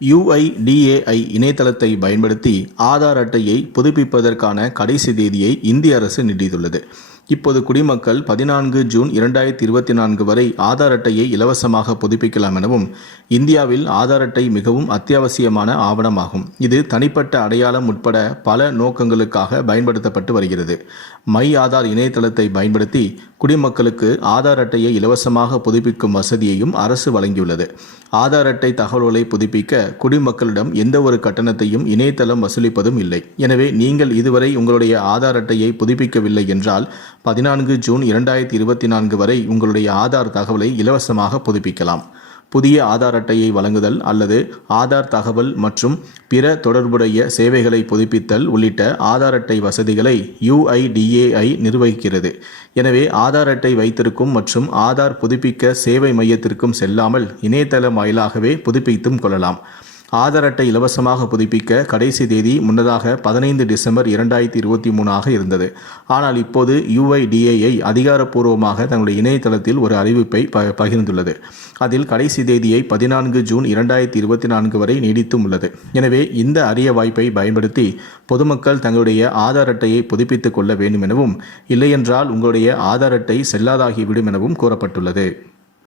UIDAI இணையதளத்தை பயன்படுத்தி ஆதார் அட்டையை புதுப்பிப்பதற்கான கடைசி தேதியை இந்திய அரசு நீட்டித்துள்ளது. இப்போது குடிமக்கள் பதினான்கு ஜூன் இரண்டாயிரத்தி இருபத்தி நான்கு வரை ஆதார் அட்டையை இலவசமாக புதுப்பிக்கலாம் எனவும் இந்தியாவில் ஆதார் அட்டை மிகவும் அத்தியாவசியமான ஆவணமாகும். இது தனிப்பட்ட அடையாளம் உட்பட பல நோக்கங்களுக்காக பயன்படுத்தப்பட்டு வருகிறது. மை ஆதார் இணையதளத்தை பயன்படுத்தி குடிமக்களுக்கு ஆதார் அட்டையை இலவசமாக புதுப்பிக்கும் வசதியையும் அரசு வழங்கியுள்ளது. ஆதார் அட்டை தகவல்களை புதுப்பிக்க குடிமக்களிடம் எந்த ஒரு கட்டணத்தையும் இணையதளம் வசூலிப்பதும் இல்லை. எனவே நீங்கள் இதுவரை உங்களுடைய ஆதார் அட்டையை புதுப்பிக்கவில்லை என்றால் பதினான்கு ஜூன் இரண்டாயிரத்தி இருபத்தி நான்கு வரை உங்களுடைய ஆதார் தகவலை இலவசமாக புதுப்பிக்கலாம். புதிய ஆதார் அட்டையை வழங்குதல் அல்லது ஆதார் தகவல் மற்றும் பிற தொடர்புடைய சேவைகளை புதுப்பித்தல் உள்ளிட்ட ஆதார் அட்டை வசதிகளை யுஐடிஏஐ நிர்வகிக்கிறது. எனவே ஆதார் அட்டை வைத்திருக்கும் மற்றும் ஆதார் புதுப்பிக்க சேவை மையத்திற்கும் செல்லாமல் இணையதளம் வாயிலாகவே புதுப்பித்தும் கொள்ளலாம். ஆதார் அட்டை இலவசமாக புதுப்பிக்க கடைசி தேதி முன்னதாக பதினைந்து டிசம்பர் இரண்டாயிரத்தி இருபத்தி மூணாக இருந்தது. ஆனால் இப்போது யுஐடிஏஐ அதிகாரப்பூர்வமாக தங்களுடைய இணையதளத்தில் ஒரு அறிவிப்பை ப பகிர்ந்துள்ளது. அதில் கடைசி தேதியை பதினான்கு ஜூன் இரண்டாயிரத்தி இருபத்தி நான்கு வரை நீடித்தும் உள்ளது. எனவே இந்த அரிய வாய்ப்பை பயன்படுத்தி பொதுமக்கள் தங்களுடைய ஆதார் அட்டையை புதுப்பித்துக் கொள்ள வேண்டும் எனவும் இல்லையென்றால் உங்களுடைய ஆதார் அட்டை செல்லாதாகிவிடும் எனவும் கூறப்பட்டுள்ளது.